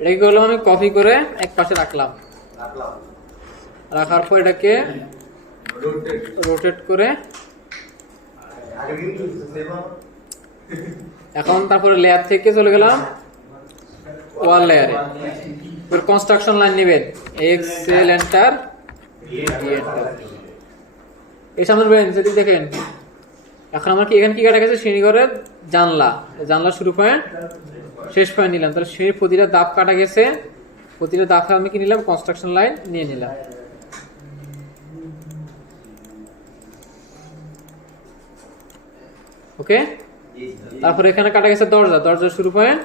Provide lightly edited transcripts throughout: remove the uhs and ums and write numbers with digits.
এটাকে করলাম আমি কপি করে এক পাশে রাখলাম, রাখার পর এটাকে রোটেট করে এখন তারপরে লেয়ার থেকে চলে গেলাম ওয়াল লেয়ারে। কনস্ট্রাকশন লাইন নেবেন, এক্সেল এন্টার, এই সামনে যদি দেখেন এখন আমার কি এখানে কি কাটা গেছে, শ্রেণীঘরের জানলা, জানলা শুরু পয়েন্ট শেষ পয়েন্ট নিলাম, তাহলে শ্রেণীর প্রতিটা দাব কাটা গেছে, প্রতিটা দাব আমি কি নিলাম কনস্ট্রাকশন লাইন নিয়ে নিলাম। ওকে, তারপর এখানে কাটা গেছে দরজা, দরজার শুরু পয়েন্ট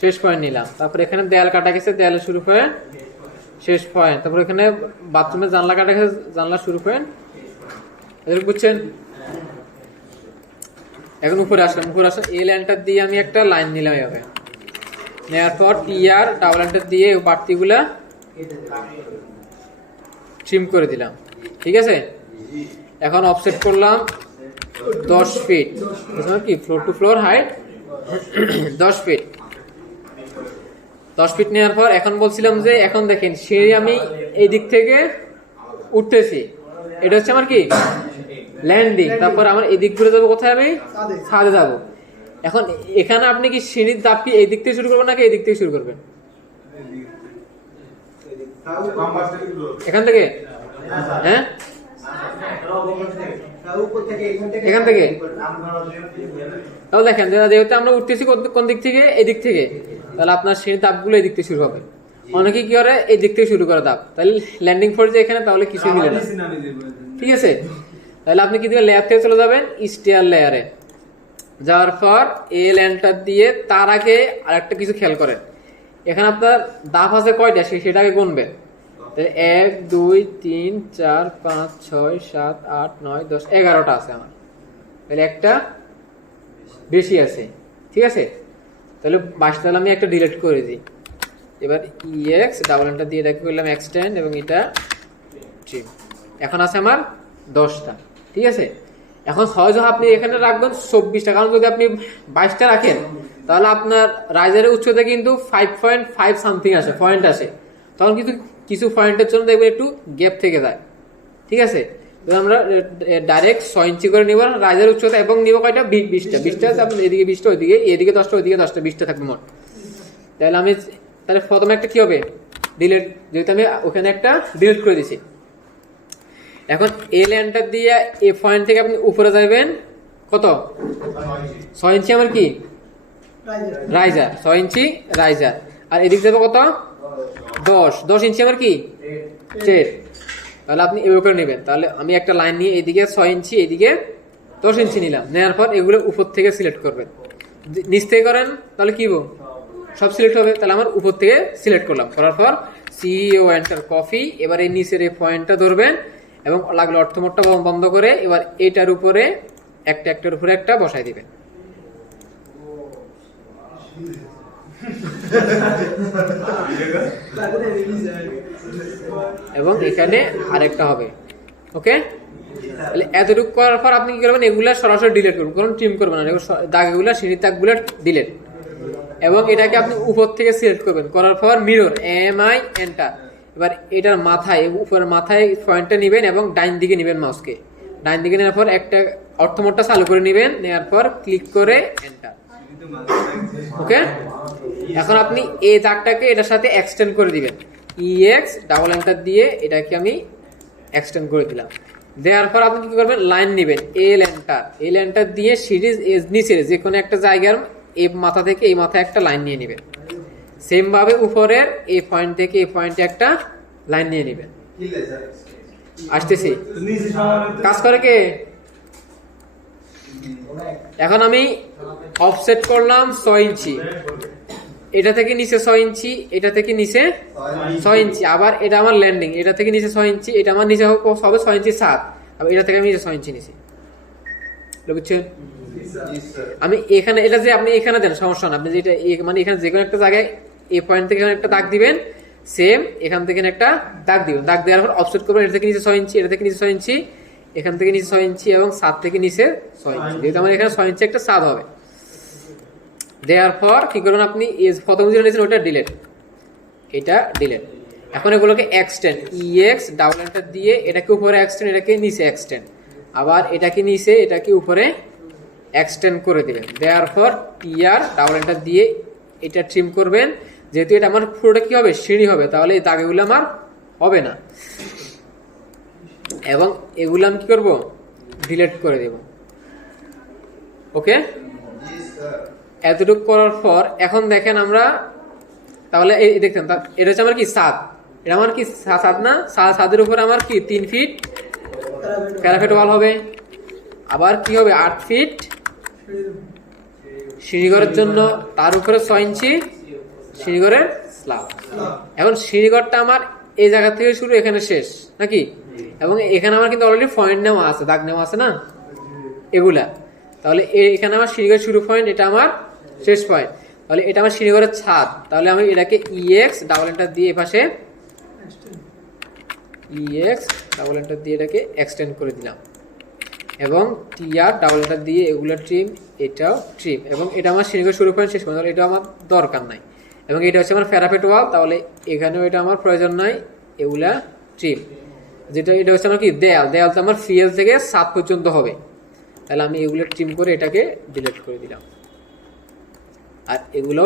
শেষ পয়েন্ট নিলাম, তারপর এখানে দেয়াল কাটা গেছে, দেয়ালের শুরু পয়েন্ট শেষ পয়েন্ট, তারপর এখানে বাথরুমের জানলা কাটা গেছে, জানলার শুরু পয়েন্ট, এরকম বুঝছেন। এখন উপরে আসলাম, উপরে আসলাম এই লাইনটা দিয়ে আমি একটা লাইন নিলাম এভাবে, নেওয়ার পর টিআর ডাবল এন্টার দিয়ে বাড়তিগুলা ট্রিম করে দিলাম, ঠিক আছে। এখন অফসেট করলাম 10 ফিট, কি floor to floor height 10 feet, 10 feet নেওয়ার পর এখন বলছিলাম যে এখন দেখেন সিঁড়ি আমি এই দিক থেকে উঠতেছি, এটা হচ্ছে আমার কি ল্যান্ডিং, তারপর আমার এই দিক ঘুরে যাবো কোথায়, আমি ছাদে যাবো। এখন এখানে আপনি কি সিঁড়ির ধাপ কি এই দিক থেকে শুরু করবেন নাকি এই দিক থেকে শুরু করবেন, এখান থেকে, হ্যাঁ এখান থেকে, তাহলে দেখেন যেহেতু আমরা উঠতেছি কোন দিক থেকে, এই দিক থেকে, তাহলে আপনার সিঁড়ির ধাপগুলো এই দিক থেকে শুরু হবে। অনেকে কি করে এই দিক থেকে শুরু করে ধাপ, তাহলে ল্যান্ডিং ফোর্সে এখানে তাহলে কিছুই মিলে না, ঠিক আছে। তাহলে আপনি কি দিবেন, লেয়ার থেকে চলে যাবেন স্টেয়ার লেয়ারে, যাওয়ার পর এই ল্যান্ডটার দিয়ে তার আগে আরেকটা কিছু খেয়াল করেন, এখানে আপনার ধাপ আছে কয়টা সেটাকে গুনবেন, তাহলে 1 2 3 4 5 6 7 8 9 10 11টা আছে আমার, তাহলে একটা বেশি আছে, ঠিক আছে। তাহলে 22টা আমি একটা ডিলিট করে দিই। এবার ইএক্স ডাবল এন্টার দিয়ে এটাকে করলাম এক্সটেন্ড এবং এটা ট্রিম, এখন আছে আমার 10টা, ঠিক আছে। এখন সহজ আপনি এখানে রাখবেন 24টা, কারণ যদি আপনি 22টা রাখেন তাহলে আপনার রাইজারের উচ্চতা কিন্তু 5.5 সামথিং আসে, পয়েন্ট আসে, তখন কিন্তু কিছু পয়েন্টের জন্য দেখবেন একটু গ্যাপ থেকে যায়, ঠিক আছে। আমরা ডাইরেক্ট 6 ইঞ্চি করে নিব রাইজারের উচ্চতা এবং নিব কয়টা 20টা, আপনি এদিকে 20টা, ওইদিকে এদিকে 10টা, ওইদিকে 10টা, 20টা থাকবে মোট। তাহলে প্রথমে একটা কি হবে, ডিলিট, যেহেতু আমি ওখানে একটা ডিলিট করে দিছি। এখন এই লাইনটা দিয়ে এই পয়েন্ট থেকে আপনি উপরে যাবেন কত, 6 ইঞ্চি আমার কি রাইজার, 6 ইঞ্চি রাইজার, আর এদিক যাবে কত 10 ইঞ্চি আমার কি স্ট্রেট, তাহলে আপনি এভাবে করে নেবেন। তাহলে আমি একটা লাইন নিয়ে এদিকে 6 ইঞ্চি, এদিকে 10 ইঞ্চি নিলাম, নেওয়ার পর এগুলো উপর থেকে সিলেক্ট করবেন, নিচ থেকে করেন তাহলে কি সব সিলেক্ট হবে, তাহলে আমার উপর থেকে সিলেক্ট করলাম, করার পর সিও এন্টার কপি, এবার এই নিচের এই পয়েন্টটা ধরবেন এবং লাগলে অর্থমোটটা বন্ধ করে এবার এটার উপরে একটার উপরে একটা বসাই দিবেন, এবং এখানে আরেকটা হবে। ওকে, তাহলে এতটুকু করার পর আপনি কি করবেন, এগুলা সরাসরি ডিলিট করবেন, কোনো ট্রিম করবেন না, দাগগুলা সিঁড়ির দাগগুলা ডিলিট, এবং এটাকে আপনি উপর থেকে সিলেক্ট করবেন, করার পর মিরর এমআই এন্টার, এবার এটার মাথায় উপরের মাথায় পয়েন্টটা নেবেন এবং ডাইন দিকে নেবেন, মাউসকে ডাইন দিকে নেওয়ার পর একটা অর্থমোডটা চালু করে নেবেন, নেওয়ার পর ক্লিক করে এন্টার। ওকে, এখন আপনি এই দাগটাকে এটার সাথে এক্সটেন্ড করে দিবেন, ইএক্স ডাবল এন্টার দিয়ে এটাকে আমি এক্সটেন্ড করে দিলাম। দেওয়ার পর আপনি কি করবেন, লাইন নেবেন এল এন্টার দিয়ে সিরিজ নিচে যে কোনো একটা জায়গার এই মাথা থেকে এই মাথায় একটা লাইন নিয়ে নেবেন, সেম ভাবে উপরের এই পয়েন্ট থেকে এই পয়েন্টে একটা লাইন নিয়ে নেবেন। আসতেছি, কাজ করে কে? এখন আমি অফসেট করলাম 6 ইঞ্চি, এটা থেকে নিচে 6 ইঞ্চি, এটা থেকে নিচে 6 ইঞ্চি, আবার এটা আমার ল্যান্ডিং, এটা থেকে নিচে 6 ইঞ্চি, এটা আমার নিচে হবে 6 ইঞ্চি 7, আবার এটা থেকে আমি নিচে 6 ইঞ্চি নিচে, বুঝছেন? আমি এখানে এটা যে আপনি এখানে দেন সমস্যা না, আপনি যেটা মানে এখানে যে কোনো একটা জায়গায় এই পয়েন্ট থেকে একটা দাগ দিবেন, সেম এখান থেকে একটা দাগ দিবেন, দাগ দেওয়ার পর অফসেট করবেন, এটা থেকে নিচে 6 ইঞ্চি, এটা থেকে নিচে 6 ইঞ্চি, এখান থেকে নিচে 6 ইঞ্চি এবং 7 থেকে নিচে 6 ইঞ্চি, যেহেতু আমার এখানে 6 ইঞ্চি একটা 7 হবে। দেওয়ার পর কি করবেন আপনি, প্রথম যেটা নিয়েছেন ওটা ডিলেট, এটা ডিলেট। এখন এগুলোকে এক্সটেন্ড, ইএক্স ডাবল এন্টার দিয়ে এটাকে উপরে এক্সটেন্ড, এটাকে নিচে এক্সটেন্ড, আবার এটাকে নিচে এটাকে উপরে এক্সটেন্ড করে দিবেন। দেওয়ার পর টিআর ডাবল এন্টার দিয়ে এটা ট্রিম করবেন। যেহেতু এটা আমার পুরোটা কি হবে, সিঁড়ি হবে, তাহলে এই দাগগুলো আমার হবে না, এবং এগুলো আমি কি করবো, ডিলিট করে দেব। ওকে, এতটুকু করার পর এখন দেখেন আমরা তাহলে এই দেখতেন, এটা হচ্ছে আমার কি ছাদ, এটা আমার কি ছাদ না, ছাদের উপরে আমার কি 3 ফিট প্যারাফেট ওয়াল হবে, আবার কি হবে 8 ফিট সিঁড়িঘরের জন্য, তার উপরে 6 ইঞ্চি সিঁড়িঘরের স্ল্যাব। এখন সিঁড়িঘরটা আমার এই জায়গা থেকে শুরু, এখানে শেষ নাকি, এবং এখানে আমার কিন্তু অলরেডি পয়েন্ট নেওয়া আছে, দাগ নেওয়া আছে না এগুলা, তাহলে এখানে আমার সিঁড়িঘর শুরু পয়েন্ট, এটা আমার শেষ পয়েন্ট, তাহলে এটা আমার সিঁড়িঘরের ছাদ। তাহলে আমি এটাকে ইএক্স ডাবল এন্টার দিয়ে এপাশে ইএক্স ডাবল এন্টার দিয়ে এটাকে এক্সটেন্ড করে দিলাম, এবং টিআর ডাবল এন্টার দিয়ে এগুলো ট্রিম, এটাও ট্রিম, এবং এটা আমার সিঁড়িঘর শুরু পয়েন্ট শেষ পয়েন্ট, তাহলে এটা আমার দরকার নাই, এবং এটা হচ্ছে আমার প্যারাপেট ওয়াল, তাহলে এখানেও এটা আমার প্রয়োজন নাই, এগুলা ট্রিম। যেটা এটা হচ্ছে আমার কি দেয়াল, দেয়াল তো আমার ফিএল থেকে 7 পর্যন্ত হবে, তাহলে আমি এগুলো ট্রিম করে এটাকে ডিলিট করে দিলাম, আর এগুলো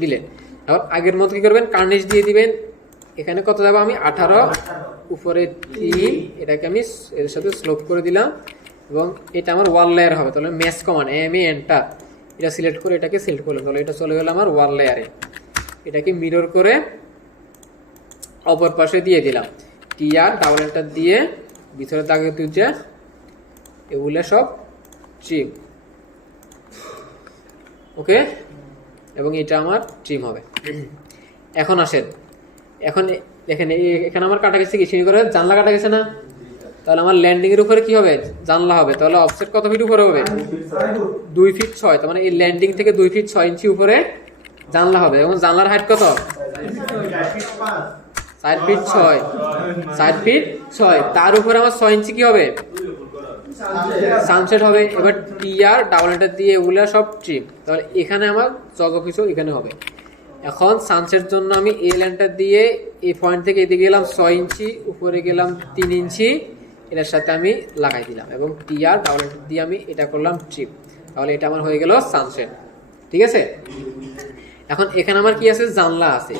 ডিলিট। এখন আগের মতো কি করবেন, কার্নিশ দিয়ে দিবেন। এখানে কত যাবো আমি 18, উপরে 3, এটাকে আমি এর সাথে স্লোপ করে দিলাম, এবং এটা আমার ওয়াল লেয়ার হবে, তাহলে ম্যাচ কমান্ড এম এন্টার এটা সিলেক্ট করে এটাকে সিলেক্ট করলাম, তাহলে এটা চলে গেল আমার ওয়াল লেয়ারে। এটাকে মিরর করে অপর পাশে দিয়ে দিলাম, টিআর ডাবল এন্টার দিয়ে ভিতরে দাগে তুলছে এগুলো সব ট্রিম। ওকে, এবং এটা আমার ট্রিম হবে। এখন আসেন, এখন দেখেন এখানে আমার কাটা গেছে কি, সিঁড়ি করে জানলা কাটা গেছে না, তাহলে আমার ল্যান্ডিং এর উপরে কি হবে, জানলা হবে, তাহলে অফসেট কত ফিট উপরে হবে, 2 ফিট 6, তার মানে এই ল্যান্ডিং থেকে 2 ফিট 6 ইঞ্চি উপরে জানলা হবে, এবং জানলার হাইট কত 4 ফিট 6, 4 ফিট 6, তার উপরে আমার 6 ইঞ্চি কি হবে, সানসেট হবে। এবার টিআর ডাবল এন্টার দিয়ে এগুলা সব ট্রিম, তাহলে এখানে আমার যত কিছু এখানে হবে। এখন সানসেট জন্য আমি এল এন্টার দিয়ে এই পয়েন্ট থেকে এদিকে গেলাম 6 ইঞ্চি, উপরে গেলাম 3 ইঞ্চি, এটার সাথে আমি লাগাই দিলাম, এবং টিআর ডাবল এন্টার দিয়ে আমি এটা করলাম ট্রিম, তাহলে এটা আমার হয়ে গেল সানসেট। ঠিক আছে, এখন এখানে আমার কি আছে, জানলা আছে।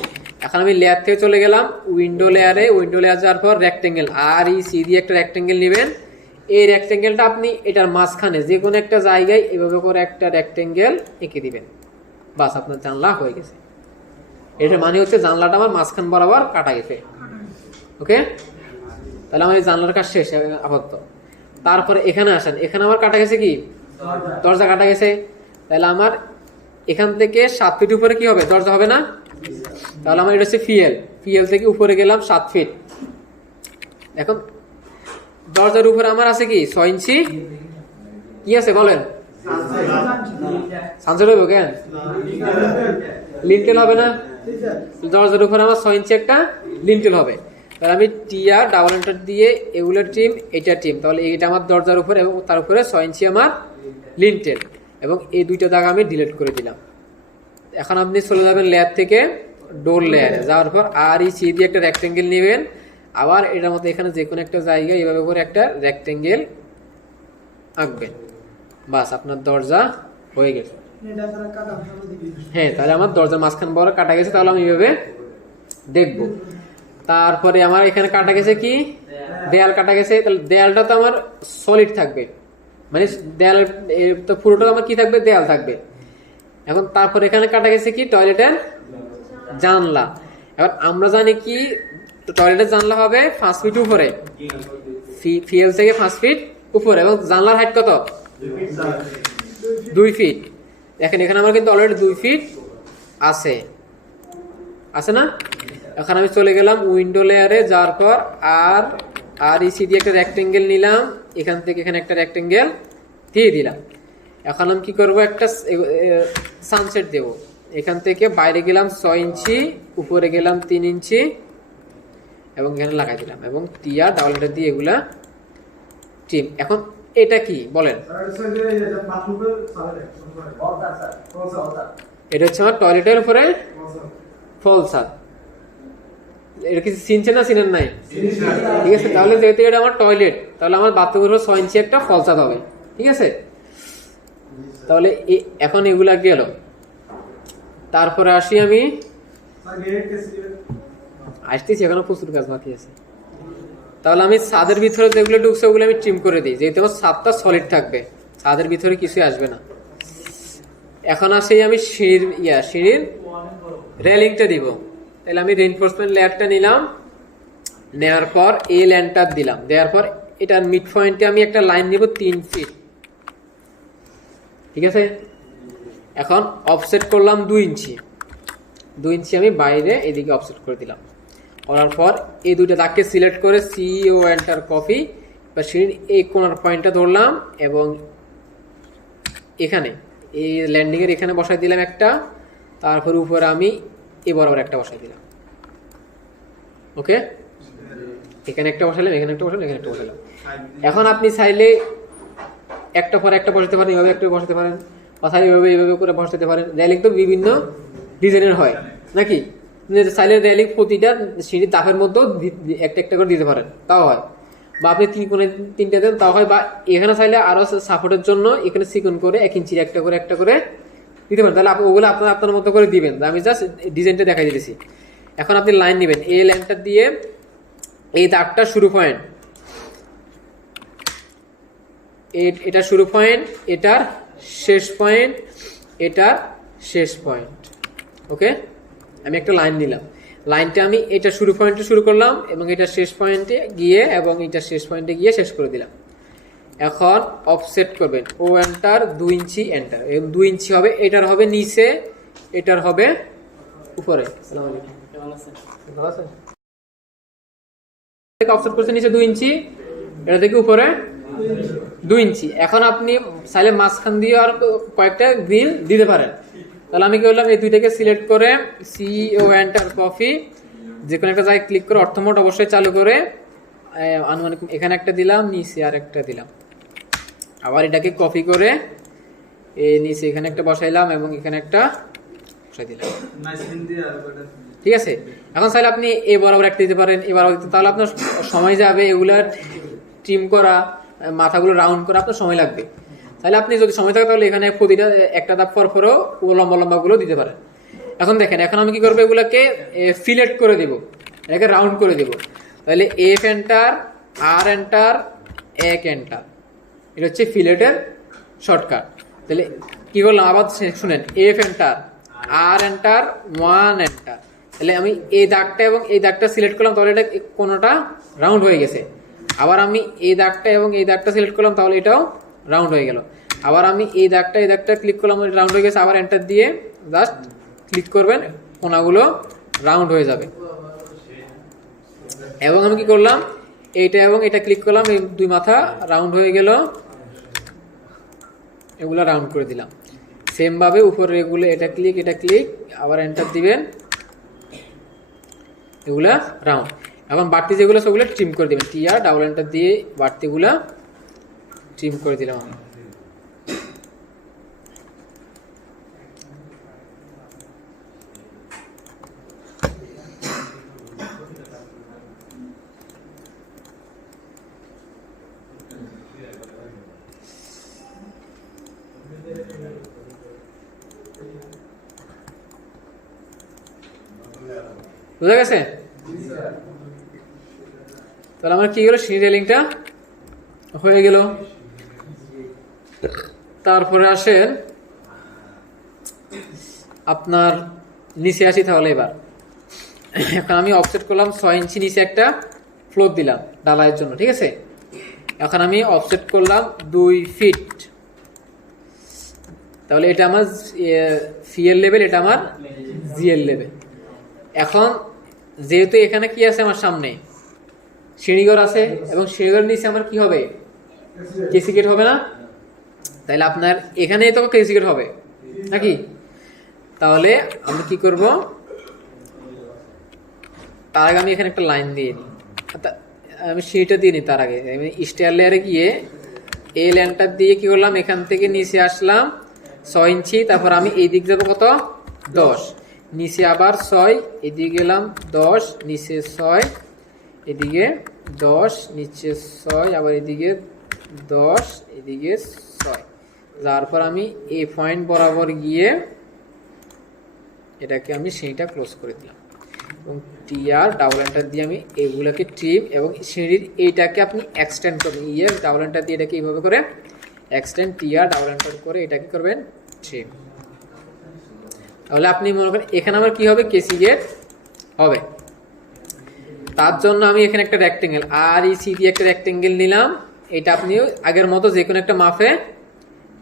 এখন আমি লেয়ার থেকে চলে গেলাম উইন্ডো লেয়ারে, উইন্ডো লেয়ার যাওয়ার পর রেক্টেঙ্গেল, আর ই সি দিয়ে একটা রেক্টেঙ্গেল নেবেন। এই রেক্টেঙ্গেলটা আপনি এটার মাঝখানে যে কোনো একটা জায়গায় এভাবে করে একটা রেক্টেঙ্গেল এঁকে দিবেন, বাস আপনার জানলা হয়ে গেছে। এটার মানে হচ্ছে জানলাটা আমার মাঝখান বরাবর কাটা গেছে। ওকে, তাহলে আমার এই জানলার কাজ শেষ আপাতত। তারপরে এখানে আসেন, এখানে আমার কাটা গেছে কি, দরজা কাটা গেছে, তাহলে আমার এখান থেকে 7 ফিট উপরে কি হবে, দরজা হবে না, তাহলে আমার এটা হচ্ছে ফিএল থেকে উপরে গেলাম 7 ফিট। এখন দরজার উপরে আমার আছে কি 6 ইঞ্চি কি আছে বলেন, সানসেট হবে কেন, লিন্টেল হবে না, দরজার উপরে আমার 6 ইঞ্চি একটা লিন্টেল হবে, তাহলে আমি টিআর ডাবল এন্টার দিয়ে এগুলো টিম, এটা টিম, তাহলে এটা আমার দরজার উপরে, এবং তার উপরে 6 ইঞ্চি আমার লিন্টেল, এবং এই দুইটা দাগ আমি ডিলিট করে দিলাম। এখন আপনি চলে যাবেন লেয়ার থেকে ডোর লেয়ারে, যাওয়ার পর আর ই সি দিয়ে একটা রেক্টেঙ্গেল নেবেন, আবার এটার মধ্যে এখানে যে কোনো একটা জায়গায় এভাবে করে একটা রেক্টেঙ্গেল আঁকবেন, বাস আপনার দরজা হয়ে গেছে। হ্যাঁ, তাহলে আমার দরজার মাঝখান বড় কাটা গেছে, তাহলে আমি এইভাবে দেখব। তারপরে আমার এখানে কাটা গেছে কি, দেয়াল কাটা গেছে, তাহলে দেয়ালটা তো আমার সলিড থাকবে, মানে দেয়াল তো পুরোটা আমার কি থাকবে, দেয়াল থাকবে। এখন তারপর এখানে কাটা গেছে কি, টয়লেটের জানলা। এবার আমরা জানি কি টয়লেটের জানলা হবে 5 ফিট উপরে, ফিএল থেকে 5 ফিট উপরে, এবং জানলার হাইট কত 2 ফিট। দেখেন এখানে আমার কিন্তু অলরেডি 2 ফিট আছে না। এখন আমি চলে গেলাম উইন্ডো লেয়ারে, যাওয়ার পর আর ইসি দিয়ে একটা রেক্টেঙ্গেল নিলাম, এখান থেকে এখানে একটা রেক্টেঙ্গেল দিয়ে দিলাম। এখন আমি কি করব, একটা সানসেট দেব, এখান থেকে বাইরে গেলাম 6 ইঞ্চি, উপরে গেলাম 3 ইঞ্চি, এবং এখানে লাগাই দিলাম, এবং টিআর ডাবল এন্টার দিয়ে এগুলা টিম। এখন এটা কি বলেন, এটা হচ্ছে আমার টয়লেটের উপরে ফল ছাদ। এটা কিছু চিনছে না চিনেন নাই? ঠিক আছে, তাহলে যেহেতু এটা আমার টয়লেট, তাহলে আমার বাথরুমের উপর 6 ইঞ্চি একটা ফল ছাদ হবে। ঠিক আছে, তাহলে এখন এগুলা গেল। তারপরে আসি আমি আসতেছি, এখনো প্রচুর কাজ বাকি আছে। তাহলে আমি ছাদের ভিতরে যেগুলো ঢুকছে ওগুলো আমি ট্রিম করে দিই, যেহেতু আমার ছাদটা সলিড থাকবে, ছাদের ভিতরে কিছুই আসবে না। এখন আসি আমি সিঁড়ির রেলিংটা দিব। তাহলে আমি রিইনফোর্সমেন্ট লেয়ারটা নিলাম, নেওয়ার পর এই ল্যান্ডটা দিলাম, দেওয়ার পর এটার মিড পয়েন্টে আমি একটা লাইন নিব 3 ফিট। ঠিক আছে, এখন অফসেট করলাম 2 ইঞ্চি। 2 ইঞ্চি আমি বাইরে এদিকে অফসেট করে দিলাম। করার পর এই দুইটা দাগকে সিলেক্ট করে সিও এন্টার কপি বা সিঁড়ির এই কোণার পয়েন্টটা ধরলাম এবং এখানে এই ল্যান্ডিং এর এখানে বসাই দিলাম একটা, তারপর উপরে আমি এই বরাবর একটা বসাই দিলাম। ওকে, এখানে একটা বসালাম, এখানে একটা বসালাম, এখানে একটা বসালাম। এখন আপনি চাইলে একটা পর একটা বসাতে পারেন, এভাবে একটা বসাতে পারেন, অথবা এইভাবে করে বসাতে পারেন। রেলিং তো বিভিন্ন ডিজাইনের হয় নাকি, চাইলে রেলিং প্রতিটা সিঁড়ির তাপের মধ্যেও একটা একটা করে দিতে পারেন, তাও হয়। বা আপনি তিনটা দেন, তাও হয়। বা এখানে চাইলে আরো সাপোর্টের জন্য এখানে চিকন করে 1 ইঞ্চির একটা করে দিতে পারেন। তাহলে ওগুলো আপনার মতো করে দিবেন। আমি জাস্ট ডিজাইনটা দেখাই দিতেছি। এখন আপনি লাইন নেবেন, এই লাইনটা দিয়ে এই দাগটা শুরু পয়েন্ট, এটা শুরু পয়েন্ট, এটার শেষ পয়েন্ট, এটার শেষ পয়েন্ট। ওকে, আমি একটা লাইন নিলাম, লাইনটা আমি এটা শুরু পয়েন্টে শুরু করলাম এবং এটা শেষ পয়েন্টে গিয়ে এবং এটা শেষ পয়েন্টে গিয়ে শেষ করে দিলাম। এখন অফসেট করবেন, ও এন্টার 2 ইঞ্চি এন্টার, এবং 2 ইঞ্চি হবে, এটার হবে নিচে, এটার হবে উপরে। আসসালামু আলাইকুম, কেমন আছেন? ভালো আছেন? অফসেট করছে নিচে 2 ইঞ্চি, এটা থেকে উপরে 2 ইঞ্চি। এখন আপনি চাইলে মাঝখান দিয়ে আর কয়েকটা গ্রিল দিতে পারেন। তাহলে আমি কি করলাম, এই দুইটাকে সিলেক্ট করে সিও এন্টার কপি, যে কোনো একটা জায়গায় ক্লিক করে অর্থমোড অবশ্যই চালু করে আনুমানিক এখানে একটা দিলাম, নিচে আর একটা দিলাম। আবার এটাকে কপি করে এই নিচে এখানে একটা বসাইলাম এবং এখানে একটা বসাই দিলাম। ঠিক আছে, এখন চাইলে আপনি এ বরাবর একটা দিতে পারেন, এ বরাবর দিতে, তাহলে আপনার সময় যাবে, এগুলা ট্রিম করা, মাথাগুলো রাউন্ড করা আপনার সময় লাগবে। তাহলে আপনি যদি সময় থাকে তাহলে এখানে প্রতিটা একটা দাগ পরও লম্বা লম্বা গুলো দিতে পারেন। এখন দেখেন, এখন আমি কি করবো, এগুলাকে ফিলেট করে দেব, এটাকে রাউন্ড করে দেব। তাহলে এফ এন্টার, আর এন্টার, এক এন্টার, এটা হচ্ছে ফিলেটের শর্টকাট। তাহলে কি করলাম, আবার শুনেন, এফ এন্টার, আর এন্টার, 1 এন্টার। তাহলে আমি এই দাগটা এবং এই দাগটা সিলেক্ট করলাম, তাহলে এটা কোনোটা রাউন্ড হয়ে গেছে। আবার আমি এই দাগটা এবং এই দাগটা সিলেক্ট করলাম, তাহলে এটাও রাউন্ড হয়ে গেল। আবার আমি এই দাগটা ক্লিক করলাম, রাউন্ড হয়ে গেছে। আবার এন্টার দিয়ে জাস্ট ক্লিক করবেন, কোনাগুলো রাউন্ড হয়ে যাবে। এবং আমি কি করলাম, এইটা এবং এটা ক্লিক করলাম, এই দুই মাথা রাউন্ড হয়ে গেল, এগুলো রাউন্ড করে দিলাম। সেম ভাবে উপরে এগুলো, এটা ক্লিক, আবার এন্টার দিবেন, এগুলা রাউন্ড। এখন বাড়তি যেগুলো সেগুলো ট্রিম করে দিবেন, টিআর ডাবল এন্টার দিয়ে বাড়তিগুলা ট্রিম করে দিলাম আমি। বুঝা গেছে? তাহলে আমার কি গেল, সিঁড়ি রেলিংটা হয়ে গেল। তারপরে আসেন আপনার নিচে আসি। তাহলে এবার এখন আমি অফসেট করলাম 6 ইঞ্চি, নিচে একটা ফ্লোর দিলাম ডালাইয়ের জন্য। ঠিক আছে, এখন আমি অফসেট করলাম 2 ফিট। তাহলে এটা আমার সিএল লেভেল, এটা আমার জিএল লেভেল। এখন যেহেতু এখানে কি আছে, আমার সামনে সিঁড়িঘর আছে এবং সিঁড়িঘর নিচে আমার কি হবে, কেসি গেট হবে না? তাহলে আপনার এখানে তো কেসি গেট হবে নাকি? তাহলে আমি কি করব, তার আগে আমি এখানে একটা লাইন দিয়ে নিই, আমি সিঁড়িটা দিয়ে নিই। তার আগে আমি স্টেয়ার লেয়ারে গিয়ে এই লাইনটা দিয়ে কি করলাম, এখান থেকে নিচে আসলাম 6 ইঞ্চি। তারপর আমি এই দিক যাবো কত, 10, নিচে আবার 6, এদিকে গেলাম 10, নিচে 6, এদিকে 10, নিচে 6, আবার এদিকে 10, এদিকে 6। তারপর আমি এই পয়েন্ট বরাবর গিয়ে এটাকে আমি সেইটা ক্লোজ করে দিলাম এবং টিআর ডাবল এন্টার দিয়ে আমি এগুলোকে ট্রিম এবং সিঁড়ির এইটাকে আপনি এক্সটেন্ড করবেন, ইএফ ডাবল এন্টার দিয়ে এটাকে এইভাবে করে এক্সটেন্ড, টিআর ডাবল এন্টার করে এটাকে করবেন ট্রিম। তাহলে আপনি মনে করেন এখানে আমার কি হবে, কেসি গেট হবে। তার জন্য আমি এখানে একটা রেক্টেঙ্গেল আর ই সি দিয়ে একটা রেক্টেঙ্গেল নিলাম। এটা আপনি আগের মতো যে কোনো একটা মাপে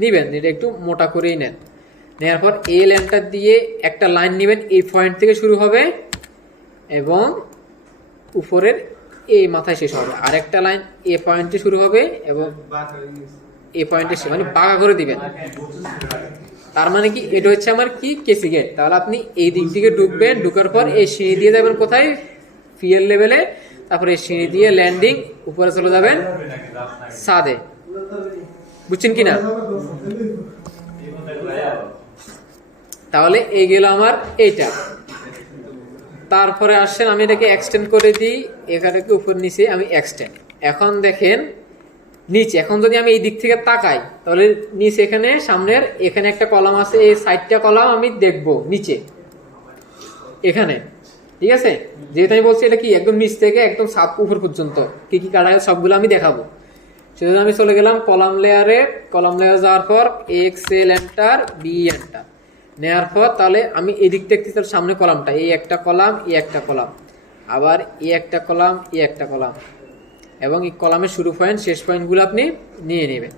নিবেন, এটা একটু মোটা করেই নেন। নেওয়ার পর এল এন্টার দিয়ে একটা লাইন নেবেন, এই পয়েন্ট থেকে শুরু হবে এবং উপরের এই মাথায় শেষ হবে। আর একটা লাইন এ পয়েন্টে শুরু হবে এবং এই পয়েন্টে শেষ, মানে বাঁকা করে দিবেন। তার মানে কি, এটা হচ্ছে আমার কি কেসি গেট। তাহলে আপনি এই দিক থেকে ঢুকবেন, ঢুকার পর এই সিঁড়ি দিয়ে যাবেন কোথায়, ফিয়ার লেভেলে। তারপরে এই সিঁড়ি দিয়ে ল্যান্ডিং, উপরে চলে যাবেন ছাদে। বুঝছেন কিনা? তাহলে এই গেল আমার এইটা। তারপরে আসেন আমি এটাকে এক্সটেন্ড করে দিই, এখানটাকে উপর নিচে আমি এক্সটেন্ড। এখন দেখেন নিচে, এখন যদি আমি এই দিক থেকে তাকাই তাহলে নিচে এখানে সামনের এখানে একটা কলাম আছে, এই সাইডটা কলাম আমি দেখব নিচে এখানে, ঠিক আছে? যেহেতু আমি বলছি এটা কি একদম নিচ থেকে একদম সাত উপর পর্যন্ত কি কি কাটা সবগুলো আমি দেখাবো। সেজন্য আমি চলে গেলাম কলাম লেয়ারে। কলাম লেয়ার যাওয়ার পর এক্সেল এন্টার, বি এন্টার নেওয়ার পর তাহলে আমি এদিক দেখতেছি সামনে কলামটা, এই একটা কলাম, এই একটা কলাম, আবার এই একটা কলাম, এই একটা কলাম, এবং এই কলামের শুরু পয়েন্ট শেষ পয়েন্টগুলো আপনি নিয়ে নেবেন।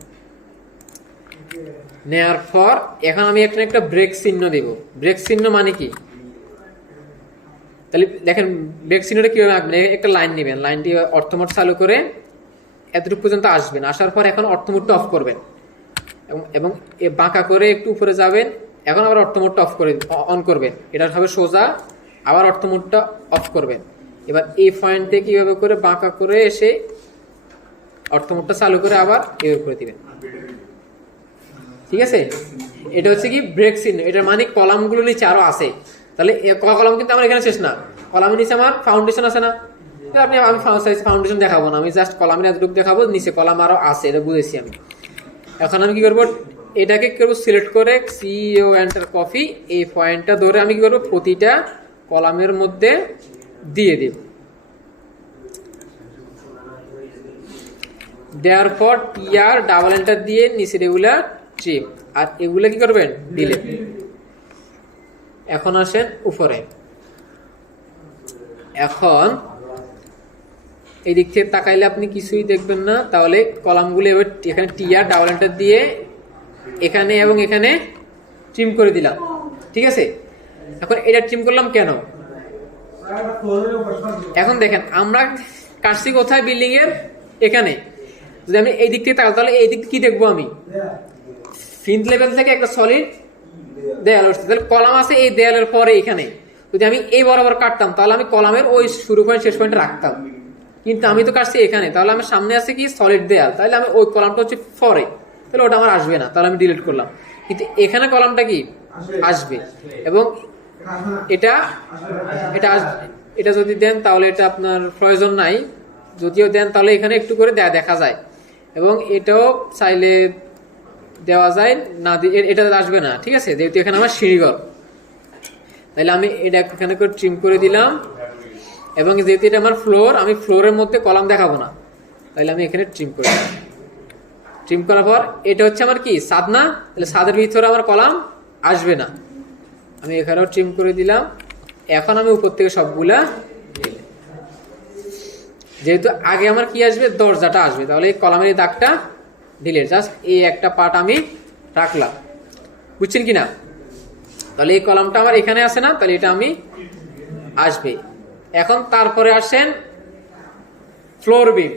নেওয়ার পর এখন আমি এখানে একটা ব্রেক চিহ্ন দেব। ব্রেক চিহ্ন মানে কি, তাহলে দেখেন ব্রেক চিহ্নটা কিভাবে আঁকবেন। একটা লাইন নেবেন, লাইনটি অর্থমোড চালু করে এতটুকু পর্যন্ত আসবেন। আসার পর এখন অর্থমোডটা অফ করবেন এবং বাঁকা করে একটু উপরে যাবেন। এখন আবার অর্থমোডটা অফ করে অন করবেন, এটা হবে সোজা, আবার অর্থমোডটা অফ করবেন। এবার এই পয়েন্টে কিভাবে করে বাঁকা করে এসে অর্থমোডটা চালু করে আবার এভাবে করে দিবেন, ঠিক আছে? এটা হচ্ছে কি ব্রেক চিহ্ন। এটার মানে কলামগুলো নিচে আরো আছে। তাহলে কলাম কিন্তু আমার এখানে শেষ না, কলামের নিচে আমার ফাউন্ডেশন আছে না। আপনি আমি ফাউন্ডেশন দেখাবো না, আমি জাস্ট কলামের এতটুকু দেখাবো, নিচে কলাম আরো আছে, এটা বুঝেছি আমি। এখন আমি কি করবো, এটাকে কি করবো, সিলেক্ট করে সিও এন্টার কপি, এই পয়েন্টটা ধরে আমি কি করবো প্রতিটা কলামের মধ্যে দিয়ে দিব। দেওয়ার পর টিআর ডাবল এন্টার দিয়ে নিচে এগুলা ট্রিম, আর এগুলা কি করবেন ডিলিট। এখন আসেন উপরে। এখন এই দিক থেকে তাকাইলে আপনি কিছুই দেখবেন না। তাহলে কলামগুলো এবার এখানে টিআর ডাবল এন্টার দিয়ে এখানে এবং এখানে ট্রিম করে দিলাম, ঠিক আছে? এখন এটা ট্রিম করলাম কেন, এখন দেখেন আমরা কাটছি কোথায়, বিল্ডিং এর এখানে। যদি আমি এই দিক থেকে তাকাই তাহলে এই দিক কি দেখবো, আমি ফিন্থ লেভেল থেকে একটা সলিড দেয়াল উঠছে, তাহলে কলাম আছে এই দেয়ালের পরে এখানে। যদি আমি এই বরাবর কাটতাম তাহলে আমি কলামের ওই শুরু পয়েন্ট শেষ পয়েন্ট রাখতাম, কিন্তু আমি তো কাটছি এখানে। তাহলে আমার সামনে আছে কি সলিড দেয়াল, তাহলে আমি ওই কলামটা হচ্ছে পরে, তাহলে ওটা আমার আসবে না, তাহলে আমি ডিলিট করলাম। কিন্তু এখানে কলামটা কি আসবে, এবং এটা এটা এটা যদি দেন তাহলে এটা আপনার প্রয়োজন নাই, যদিও দেন তাহলে এখানে একটু করে দেখা যায়, এবং এটাও চাইলে দেওয়া যায় না, এটা আসবে না, ঠিক আছে? যেহেতু এখানে আমার সিঁড়িঘর, তাহলে আমি এটা এখানে করে ট্রিম করে দিলাম। এবং যেহেতু এটা আমার ফ্লোর, আমি ফ্লোরের মধ্যে কলাম দেখাবো না, তাহলে আমি এখানে ট্রিম করে দিলাম। ট্রিম করার পর এটা হচ্ছে আমার কি ছাদ না, তাহলে ছাদের ভিতরে আমার কলাম আসবে না, আমি এখানেও ট্রিম করে দিলাম। এখন আমি উপর থেকে সবগুলা, যেহেতু আগে আমার কি আসবে দরজাটা আসবে, তাহলে এই কলামের এই দাগটা ডিলিট, জাস্ট এই একটা পার্ট আমি রাখলাম। বুঝছেন কিনা? তাহলে এই কলামটা আমার এখানে আসে না, তাহলে এটা আমি আসবে। এখন তারপরে আসেন ফ্লোর বিম।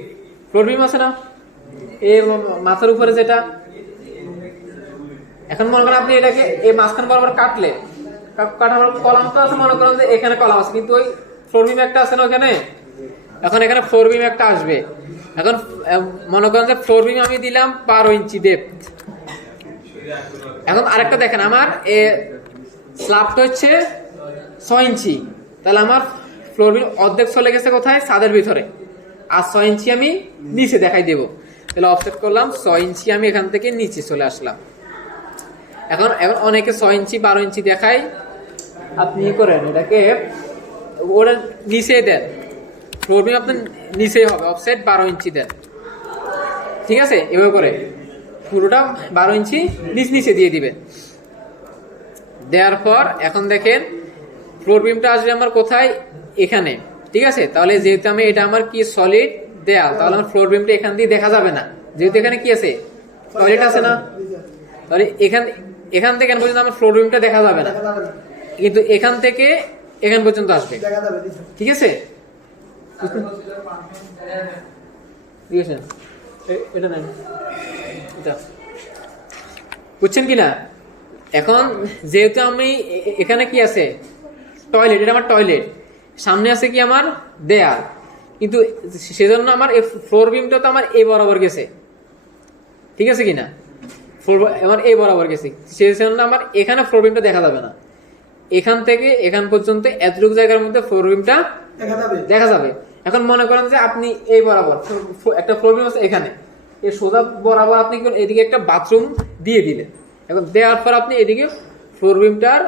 ফ্লোর বিম আছে না এই মাথার উপরে যেটা, এখন মনে করেন আপনি এটাকে এই মাঝখান বরাবর কাটলে কাটার কলাম তো আছে, মনে করেন যে এখানে কলাম আছে, কিন্তু ওই ফ্লোর বিম একটা আছে না ওখানে। এখন এখানে ফ্লোর বিম একটা আসবে। এখন মনে করেন যে ফ্লোর বিম আমি দিলাম 12 ইঞ্চি ডেপথ। এখন আরেকটা দেখেন, আমার স্ল্যাবটা হচ্ছে 6 ইঞ্চি, তাহলে আমার ফ্লোর বিম অর্ধেক চলে গেছে কোথায়, ছাদের ভিতরে, আর 6 ইঞ্চি আমি নিচে দেখাই দেব। তাহলে অফসেট করলাম 6 ইঞ্চি, আমি এখান থেকে নিচে চলে আসলাম। এখন অনেকে 6 ইঞ্চি 12 ইঞ্চি দেখায়, আপনি করেন এটাকে ওরা নিচে দেন, ফ্লোর বিম আপনার নিচেই হবে, অফসেট 12 ইঞ্চি দেন, ঠিক আছে? এভাবে করে পুরোটা 12 ইঞ্চি নিচে দিয়ে দিবেন। দেওয়ার পর এখন দেখেন ফ্লোর বিমটা আসবে আমার কোথায়, এখানে, ঠিক আছে? তাহলে যেহেতু আমি এটা আমার কি সলিড দেয়াল, তাহলে আমার ফ্লোর বিমটা এখান দিয়ে দেখা যাবে না, যেহেতু এখানে কি আছে, টয়লেট আছে না, তাহলে এখান থেকে এখান পর্যন্ত আমার ফ্লোর বিমটা দেখা যাবে না, কিন্তু এখান থেকে এখান পর্যন্ত আসবে, ঠিক আছে? ঠিক আছে, এটা নেন, এটা বুঝছেন কিনা? এখন যেহেতু আমি এখানে কি আছে, টয়লেট, এটা আমার টয়লেট, সামনে আছে কি আমার দেয়াল, কিন্তু সেজন্য আমার এই ফ্লোর বিমটা তো আমার এই বরাবর গেছে, ঠিক আছে কিনা? ফ্লোর আমার এই বরাবর গেছে, সেজন্য আমার এখানে ফ্লোর বিমটা দেখা যাবে না, এখান থেকে এখান পর্যন্ত এতটুকু জায়গার মধ্যে ফ্লোর বিমটা দেখা যাবে। এখন মনে করেন যে আপনি এই বরাবর একটা ফ্লোর বিম আছে এখানে, এই সোজা বরাবর আপনি এদিকে একটা বাথরুম দিয়ে দিলেন, এখন দেওয়ার পর আপনি এদিকে ফ্লোর বিমটার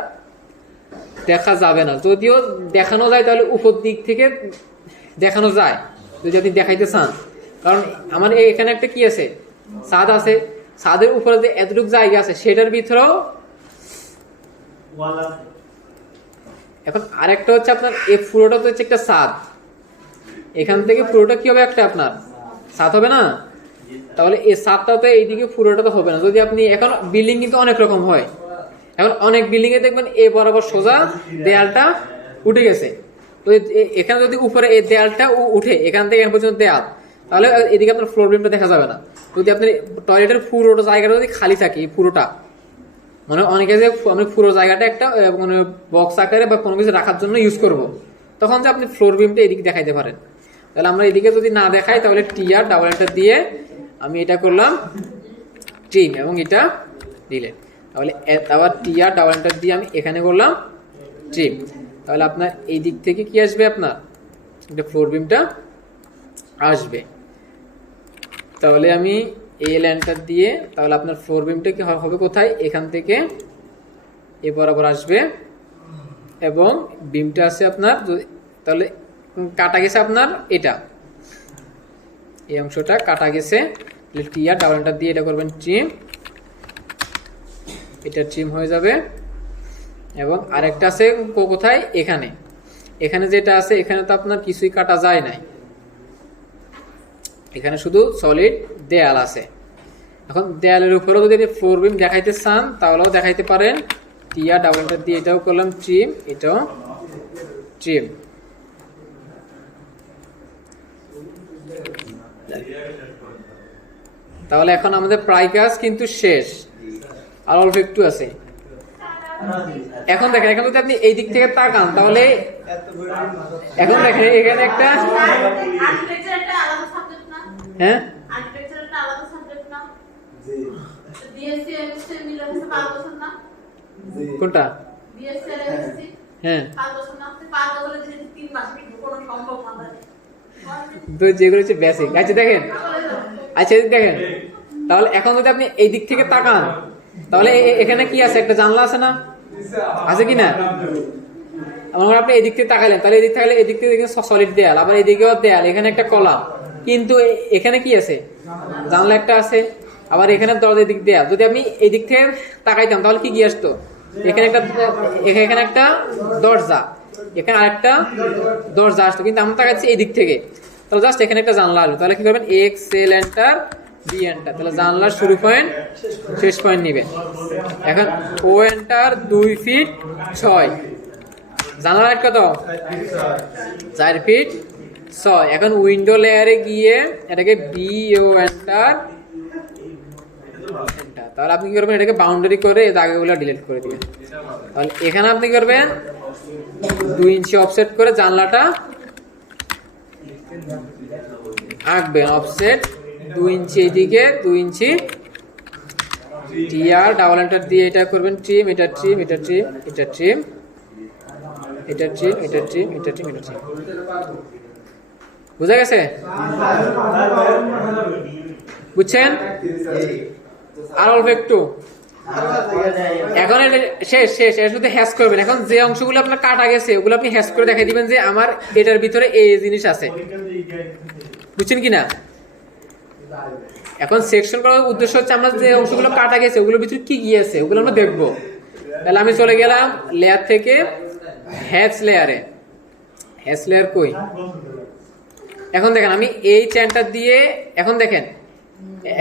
দেখা যাবে না, যদিও দেখানো যায় তাহলে উপর দিক থেকে দেখানো যায় যদি আপনি দেখাইতে চান, কারণ আমার এখানে একটা কি আছে, ছাদ আছে, ছাদের উপরে যে এতটুকু জায়গা আছে সেটার ভিতরেও। এখন আরেকটা হচ্ছে আপনার এই পুরোটা তো হচ্ছে একটা ছাদ, এখান থেকে পুরোটা কি হবে, একটা আপনার ছাদ হবে না, তাহলে এই ছাদটা তো এইদিকে পুরোটা তো হবে না। যদি আপনি এখন বিল্ডিং কিন্তু অনেক রকম হয়, এখন অনেক বিল্ডিং এ দেখবেন এই বরাবর সোজা দেয়ালটা উঠে গেছে, তো এখানে যদি উপরে এই দেয়ালটা উঠে এখান থেকে এখান পর্যন্ত দেয়াল, তাহলে এদিকে আপনার ফ্লোর বিমটা দেখা যাবে না। যদি আপনার টয়লেটের পুরোটা জায়গাটা যদি খালি থাকে, পুরোটা মানে অনেকে যে আমি পুরো জায়গাটা একটা মানে বক্স আকারে বা কোনো কিছু রাখার জন্য ইউজ করব, তখন যে আপনি ফ্লোর বিমটা এদিকে দেখাইতে পারেন। তাহলে আমরা এদিকে যদি না দেখাই, তাহলে টিআর ডাবল এন্টার দিয়ে আমি এটা করলাম ট্রিম, এবং এটা দিলে তাহলে আবার টিআর ডাবল এন্টার দিয়ে আমি এখানে করলাম ট্রিম, তাহলে আপনার এই দিক থেকে কি আসবে, আপনার এটা ফ্লোর বিমটা আসবে। তাহলে আমি এল এন্টার দিয়ে, তাহলে আপনার ফ্লোর বিমটা কি হবে কোথায়, এখান থেকে এ বরাবর আসবে, এবং বিমটা আছে আপনার, তাহলে কাটা গেছে আপনার এটা, এই অংশটা কাটা গেছে, টিআর ডাবল এন্টার দিয়ে এটা করবেন ট্রিম, এটা ট্রিম হয়ে যাবে। এবং আরেকটা আছে কোথায়, এখানে যেটা আছে, এখানে তো আপনার কিছুই কাটা যায় নাই, এখানে শুধু সলিড দেয়াল আছে। এখন দেয়ালের উপরেও যদি ফ্লোর বিম দেখাইতে চান তাহলেও দেখাইতে পারেন, টিআর ডাবল এন্টার দিয়ে এটাও করলাম ট্রিম, এটাও ট্রিম। তাহলে এখন আমাদের প্রায় কাজ কিন্তু শেষ, আর অল্প একটু আছে। এখন দেখেন, এখন যদি আপনি এই দিক থেকে তাকান, তাহলে এখন দেখেন এখানে একটা, হ্যাঁ কোনটা, হ্যাঁ যেগুলো হচ্ছে বেসিক। আচ্ছা দেখেন, দেখেন তাহলে এখন যদি আপনি এই দিক থেকে তাকান, তাহলে এখানে কি আছে, একটা জানলা আছে না, আছে কি না? আপনি এদিক থেকে তাকালেন, তাহলে এদিক থাকলে এদিক থেকে সলিড দেয়াল, আবার এদিকেও দেয়াল, এখানে একটা কলাম, কিন্তু এখানে কি আছে, জানলা একটা আছে, আবার এখানে দরজা দিক দেয়াল। যদি আমি এই দিক থেকে তাকাইতাম তাহলে কি আসতো, এখানে একটা দরজা, এখানে আরেকটা দরজা আসতো, কিন্তু আমরা তাকাচ্ছি এই দিক থেকে, তাহলে জাস্ট এখানে একটা জানলা আসবে। তাহলে কি করবেন, X L enter B enter, তাহলে জানলার শুরু পয়েন্ট শেষ পয়েন্ট নিবেন। এখন ও এন্টার 2 ফিট 6, জানলার কত, 4 ফিট 6। এখন উইন্ডো লেয়ারে গিয়ে এটাকে বি ও এন্টার, তাহলে আপনি কি করবেন, এটাকে বাউন্ডারি করে এই জায়গাগুলো ডিলিট করে দিবেন। তাহলে এখানে আপনি করবেন 2 ইঞ্চি অফসেট করে জানলাটা আঁকবেন, অফসেট 2 ইঞ্চি এদিকে, 2 ইঞ্চি টিআর ডাবল এন্টার দিয়ে এটা করবেন ট্রিম, এটা ট্রিম, এটা ট্রিম, এটা ট্রিম, এটা ট্রিম, এটা ট্রিম, এটা ট্রিম, এটা ট্রিম। বুঝা গেছে? বুঝছেন? আর অল্প একটু। এখন শেষ শেষ, এর শুধু হ্যাশ করবেন। এখন যে অংশগুলো আপনার কাটা গেছে ওগুলো আপনি হ্যাশ করে দেখাই দিবেন যে আমার এটার ভিতরে এই জিনিস আছে। বুঝছেন কিনা? এখন সেকশন করার উদ্দেশ্য হচ্ছে আমরা যে অংশগুলো কাটা গেছে ওগুলোর ভিতরে কি কি আছে ওগুলো আমরা দেখবো। তাহলে আমি চলে গেলাম লেয়ার থেকে হ্যাশ লেয়ারে। হ্যাশ লেয়ার কই? এখন দেখেন আমি এই চেনটা দিয়ে, এখন দেখেন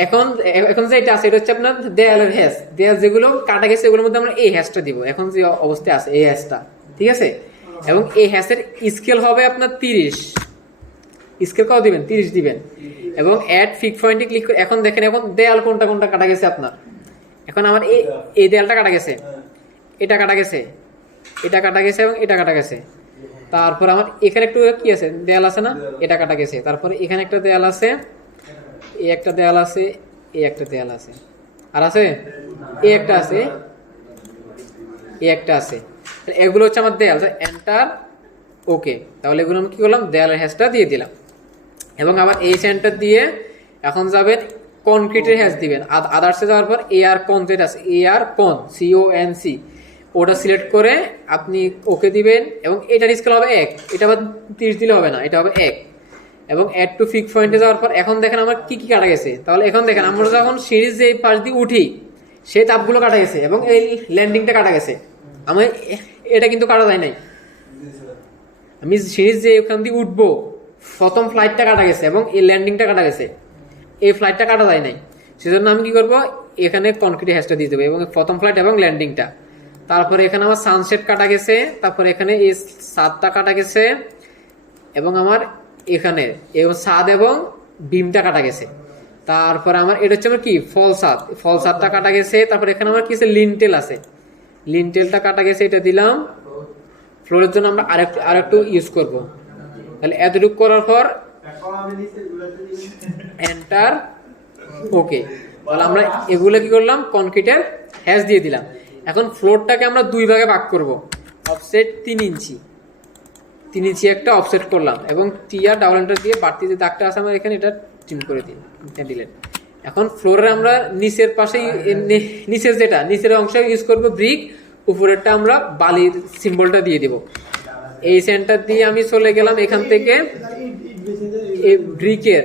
এখন এখন যেটা আছে এটা হচ্ছে আপনার দেয়ালের হ্যাশ। দেয়াল যেগুলো কাটা গেছে ওগুলোর মধ্যে আমরা এই হ্যাশটা দিব। এখন যে অবস্থায় আছে এই হ্যাশটা, ঠিক আছে? এবং এই হ্যাশের স্কেল হবে আপনার 30। স্কেল কত দিবেন? 30 দিবেন। এবং অ্যাড ফিক্স পয়েন্টে ক্লিক করে এখন দেখেন এখন দেয়াল কোনটা কোনটা কাটা গেছে আপনার। এখন আমার এই দেয়ালটা কাটা গেছে, এটা কাটা গেছে, এটা কাটা গেছে এবং এটা কাটা গেছে। তারপর আমার এখানে একটু কি আছে, দেয়াল আছে না, এটা কাটা গেছে। তারপরে এখানে একটা দেয়াল আছে, এই একটা দেয়াল আছে, এই একটা দেয়াল আছে, আর আছে এই একটা আছে, এই একটা আছে। এগুলো হচ্ছে আমার দেয়াল। এন্টার, ওকে। তাহলে এগুলো আমি কি করলাম, দেয়ালের হ্যাশটা দিয়ে দিলাম। এবং আবার এই সেন্টার দিয়ে এখন যাবেন কনক্রিটের হ্যাশ দিবেন। আদার্সে যাওয়ার পর এআর কন যেটা আছে, এআর কন, CONC, ওটা সিলেক্ট করে আপনি ওকে দিবেন। এবং এটার স্কেল হবে 1, এটা আবার 30 দিলে হবে না, এটা হবে 1। এবং অ্যাড টু ফিক্স পয়েন্টে যাওয়ার পর এখন দেখেন আমার কি কি কাটা গেছে। তাহলে এখন দেখেন আমরা যখন সিরিজ যে পাশ দিয়ে উঠি সেই তাপগুলো কাটা গেছে এবং এই ল্যান্ডিংটা কাটা গেছে। আমি এটা কিন্তু কাটা যায় নাই। আমি সিরিজ যে ওখান দিয়ে উঠবো প্রথম ফ্লাইটটা কাটা গেছে এবং এই ল্যান্ডিংটা কাটা গেছে, এই ফ্লাইটটা কাটা যায় নাই। সেজন্য আমি কি করবো, এখানে কনক্রিট হ্যাশটা দিয়ে দেবো এবং প্রথম ফ্লাইট এবং ল্যান্ডিংটা। তারপরে এখানে আমার সানসেট কাটা গেছে, তারপরে এখানে এই ছাদটা কাটা গেছে এবং আমার এখানে ছাদ এবং বিমটা কাটা গেছে। তারপরে আমার এটা হচ্ছে আমার কি ফল ছাদটা কাটা গেছে। তারপরে এখানে আমার কি আছে, লিনটেল আছে, লিনটেলটা কাটা গেছে, এটা দিলাম। ফ্লোরের জন্য আমরা আরেকটু ইউজ করব। তাহলে এতটুকু করার পর এন্টার, ওকে। তাহলে আমরা এগুলো কি করলাম, কনক্রিটের হ্যাশ দিয়ে দিলাম। এখন ফ্লোরটাকে আমরা 2 ভাগে ভাগ করব। অফসেট 3 ইঞ্চি, 3 ইঞ্চি একটা অফসেট করলাম এবং টিআর ডাবল এন্টার দিয়ে বাড়তি যে দাগটা আছে আমার এখানে এটা ট্রিম করে দিলেন। এখন ফ্লোরে আমরা নিচের পাশে, নিচের যেটা নিচের অংশ ইউজ করব ব্রিক, উপরেরটা আমরা বালির সিম্বলটা দিয়ে দিব। এই সেন্টার দিয়ে আমি চলে গেলাম এখান থেকে এই ব্রিকের,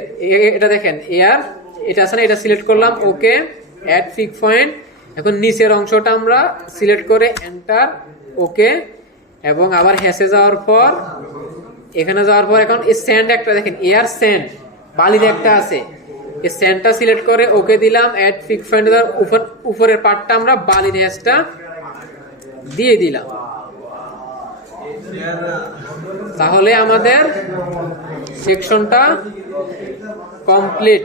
এটা দেখেন এয়ার, এটা আছে না, এটা সিলেক্ট করলাম, ওকে। Add fix point. এখন নিচের অংশটা আমরা সিলেক্ট করে এন্টার, ওকে। এবং আবার হ্যাশে যাওয়ার পর এখানে যাওয়ার পর এখন এই স্যান্ড একটা দেখেন, এয়ার স্যান্ড বালির একটা আছে, এই স্যান্ডটা সিলেক্ট করে ওকে দিলাম। অ্যাড ফিক্স পয়েন্ট, উপরের পার্টটা আমরা বালির হ্যাশটা দিয়ে দিলাম। তাহলে আমাদের সেকশনটা কমপ্লিট।